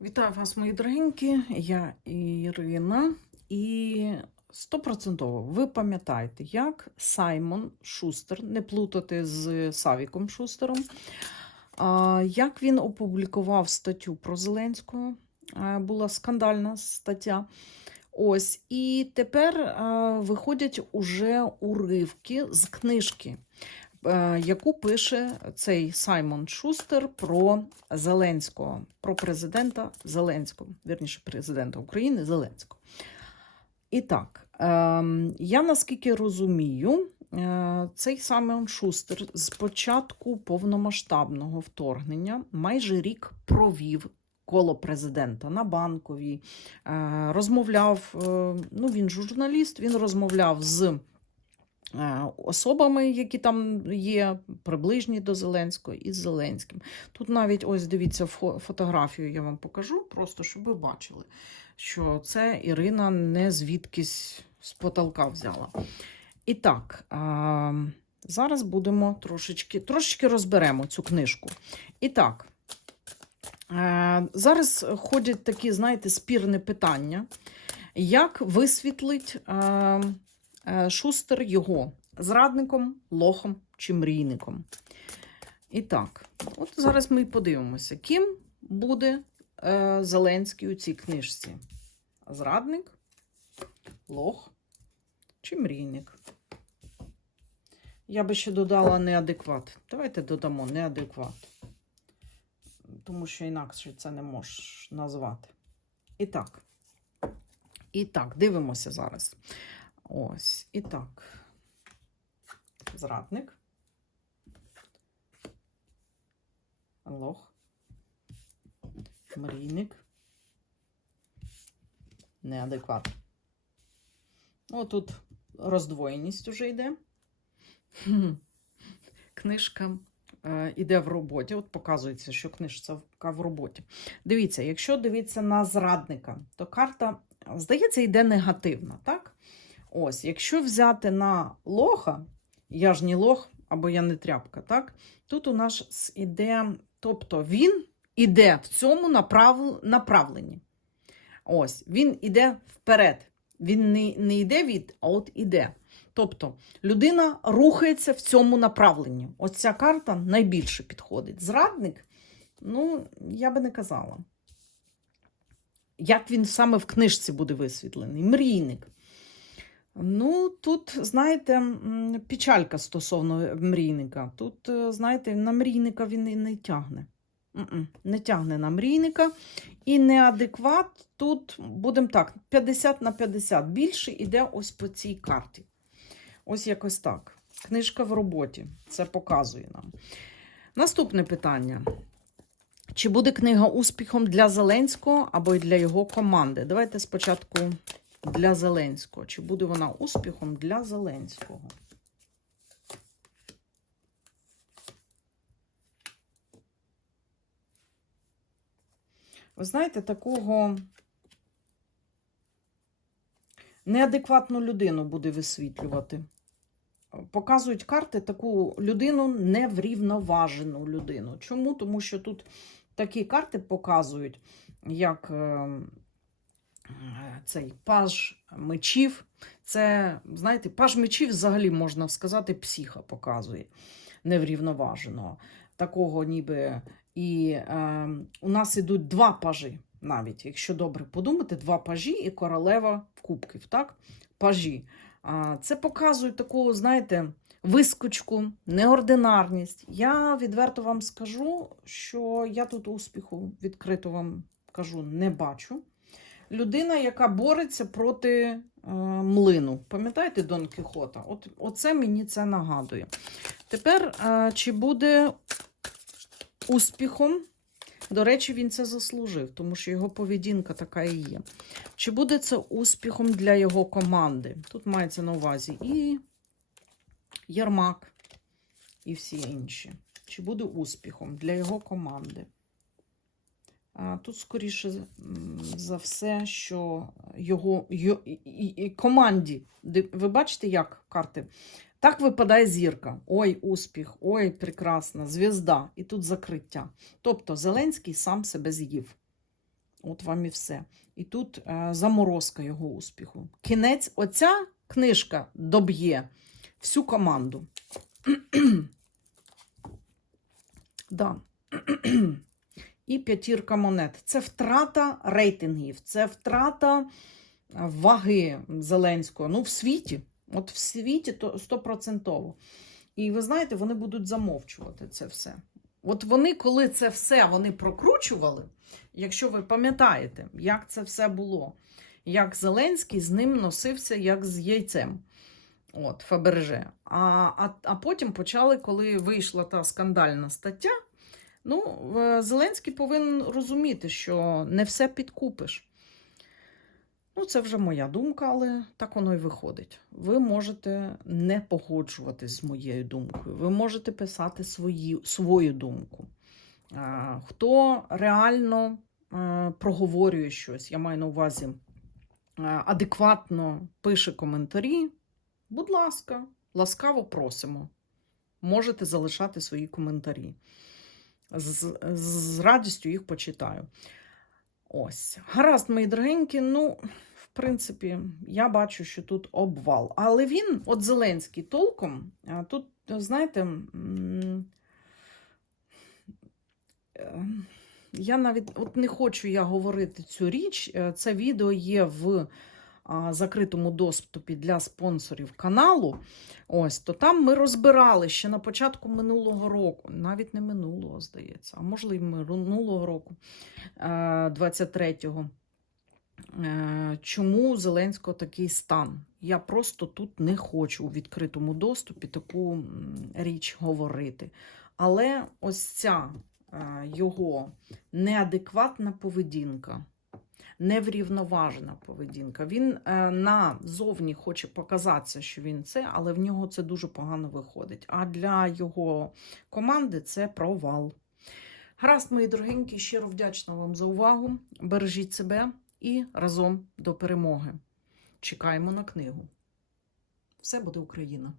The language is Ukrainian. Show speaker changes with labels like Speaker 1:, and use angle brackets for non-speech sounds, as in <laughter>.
Speaker 1: Вітаю вас, мої дорогенькі. Я Ірина. І стопроцентово ви пам'ятаєте, як Саймон Шустер, не плутати з Савіком Шустером, як він опублікував статтю про Зеленського. Була скандальна стаття. Ось, і тепер виходять уже уривки з книжки, яку пише цей Саймон Шустер про Зеленського, про президента Зеленського, вірніше, президента України Зеленського. І так, ем, я наскільки розумію, е, цей Саймон Шустер з початку повномасштабного вторгнення майже рік провів коло президента на банковій, е, розмовляв, е, ну він журналіст, він розмовляв з е, особами, які там є, приближні до Зеленського, і з Зеленським. Тут навіть ось дивіться фотографію, я вам покажу, просто щоб ви бачили, що це Ірина не звідкись з потолка взяла. І так, зараз будемо трошечки, трошечки розберемо цю книжку. І так, е, зараз ходять такі, знаєте, спірне питання, як висвітлить е, е, Шустер його зрадником, лохом чи мрійником. І так, от зараз ми подивимося, ким буде е, Зеленський у цій книжці. Зрадник, лох чи мрійник. Я би ще додала неадекват. Давайте додамо неадекват. Тому що інакше це не можеш назвати. І так. І так, дивимося зараз. Ось. І так. Зрадник. Лох. Мрійник. Неадекват. Ну, тут роздвоєність уже йде. Книжка е, іде в роботі. От показується, що книжка в роботі. Дивіться, якщо дивитися на зрадника, то карта, здається, йде негативна, так? Ось, якщо взяти на лоха, я ж не лох або я не тряпка, так? Тут у нас іде, тобто він іде в цьому направ... направленні. Ось, він іде вперед. Він не, не йде від, а от іде. Тобто людина рухається в цьому направленні. Ось ця карта найбільше підходить. Зрадник, ну, я би не казала. Як він саме в книжці буде висвітлений? Мрійник. Ну, тут, знаєте, печалька стосовно мрійника. Тут, е, знаєте, на мрійника він і не тягне. Не тягне на мрійника. І неадекват тут, будемо так, 50 на 50. Більше йде ось по цій карті. Ось якось так. Книжка в роботі. Це показує нам. Наступне питання. Чи буде книга успіхом для Зеленського або й для його команди? Давайте спочатку для Зеленського. Чи буде вона успіхом для Зеленського? Ви знаєте, такого неадекватну людину буде висвітлювати. Показують карти таку людину неврівноважену людину. Чому? Тому що тут такі карти показують, як е, цей паж мечів. Це, знаєте, паж мечів взагалі можна сказати, психа показує неврівноваженого. Такого ніби. І е, у нас ідуть два пажі навіть, якщо добре подумати, два пажі і королева кубків. так? Пажі. А, Це показує таку, знаєте, вискочку, неординарність. Я відверто вам скажу, що я тут успіху відкрито вам кажу, не бачу. Людина, яка бореться проти е, млину. Пам'ятаєте Дон Кіхота? От, Оце мені це нагадує. Тепер, е, чи буде успіхом? До речі, він це заслужив, тому що його поведінка така і є. Чи буде це успіхом для його команди? Тут мається на увазі і Єрмак, і всі інші. Чи буде успіхом для його команди? Тут, скоріше за все, що його йо- і- і- команді. Ви бачите, як карти? Так випадає зірка. Ой, успіх, ой, прекрасна, звізда. І тут закриття. Тобто Зеленський сам себе з'їв. От вам і все. І тут е, заморозка його успіху. Кінець, оця книжка доб'є всю команду. <clears throat> да. <clears throat> І п'ятірка монет. Це втрата рейтингів, це втрата е, ваги Зеленського. Ну, в світі. От в світі то стопроцентово. І ви знаєте, вони будуть замовчувати це все. От вони, коли це все вони прокручували, якщо ви пам'ятаєте, як це все було, як Зеленський з ним носився як з яйцем. От, Фаберже. А, а, а потім почали, коли вийшла та скандальна стаття. Ну, е, Зеленський повинен розуміти, що не все підкупиш. Ну, це вже моя думка, але так воно і виходить. Ви можете не погоджуватись з моєю думкою, ви можете писати свої, свою думку. Хто реально е, проговорює щось, я маю на увазі е, адекватно пише коментарі, будь ласка, ласкаво просимо. Можете залишати свої коментарі. З, з радістю їх почитаю. Ось. Гаразд, мої дорогенькі, ну, в принципі, я бачу, що тут обвал. Але він, от Зеленський, толком, тут, знаєте, е, я навіть от не хочу я говорити цю річ. Е, Це відео є в закритому доступі для спонсорів каналу. Ось, то там ми розбирали ще на початку минулого року, навіть не минулого, здається, а можливо, минулого року, е, 23-го. Е, Чому у Зеленського такий стан? Я просто тут не хочу у відкритому доступі таку річ говорити. Але ось ця е, його неадекватна поведінка, неврівноважена поведінка. Він е, назовні хоче показатися, що він це, але в нього це дуже погано виходить. А для його команди це провал. Гаразд, мої дорогенькі, щиро вдячна вам за увагу. Бережіть себе і разом до перемоги. Чекаємо на книгу. Все буде Україна!